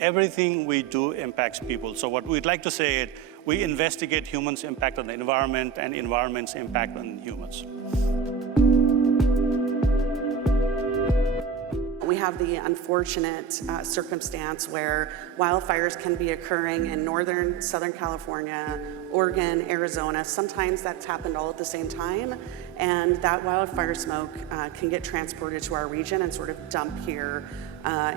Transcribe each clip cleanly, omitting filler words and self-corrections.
everything we do impacts people. So what we'd like to say is we investigate humans' impact on the environment and environment's impact on humans. We have the unfortunate circumstance where wildfires can be occurring in northern Southern California, Oregon, Arizona. Sometimes that's happened all at the same time, and that wildfire smoke can get transported to our region and sort of dump here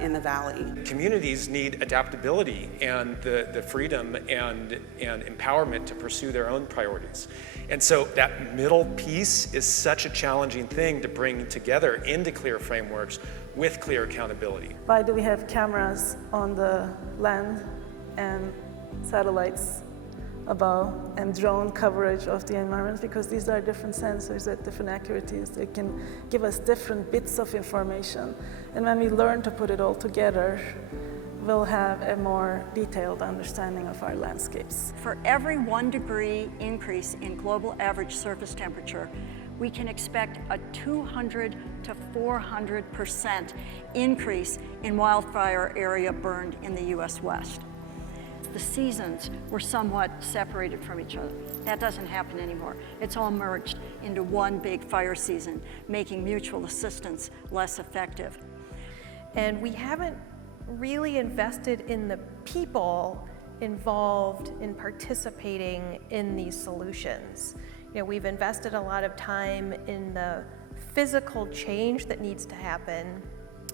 in the valley. Communities need adaptability and the freedom and empowerment to pursue their own priorities. And so that middle piece is such a challenging thing to bring together into clear frameworks with clear accountability. Why do we have cameras on the land and satellites above and drone coverage of the environment? Because these are different sensors at different accuracies. They can give us different bits of information. And when we learn to put it all together, we'll have a more detailed understanding of our landscapes. For every 1 degree increase in global average surface temperature, we can expect a 200 to 400% increase in wildfire area burned in the US West. The seasons were somewhat separated from each other. That doesn't happen anymore. It's all merged into one big fire season, making mutual assistance less effective. And we haven't really invested in the people involved in participating in these solutions. You know, we've invested a lot of time in the physical change that needs to happen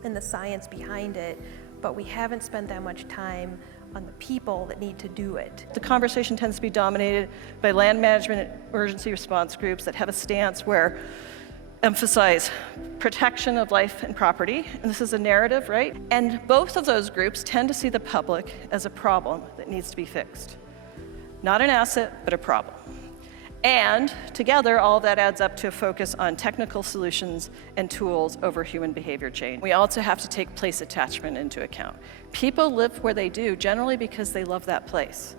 and the science behind it, but we haven't spent that much time on the people that need to do it. The conversation tends to be dominated by land management and emergency response groups that have a stance where emphasize protection of life and property, and this is a narrative, right? And both of those groups tend to see the public as a problem that needs to be fixed. Not an asset, but a problem. And together, all of that adds up to a focus on technical solutions and tools over human behavior change. We also have to take place attachment into account. People live where they do, generally because they love that place.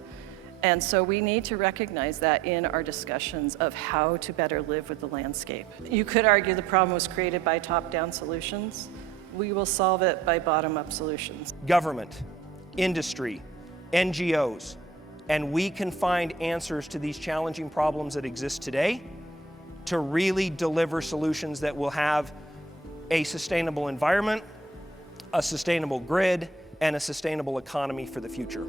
And so we need to recognize that in our discussions of how to better live with the landscape. You could argue the problem was created by top-down solutions. We will solve it by bottom-up solutions. Government, industry, NGOs, and we can find answers to these challenging problems that exist today to really deliver solutions that will have a sustainable environment, a sustainable grid, and a sustainable economy for the future.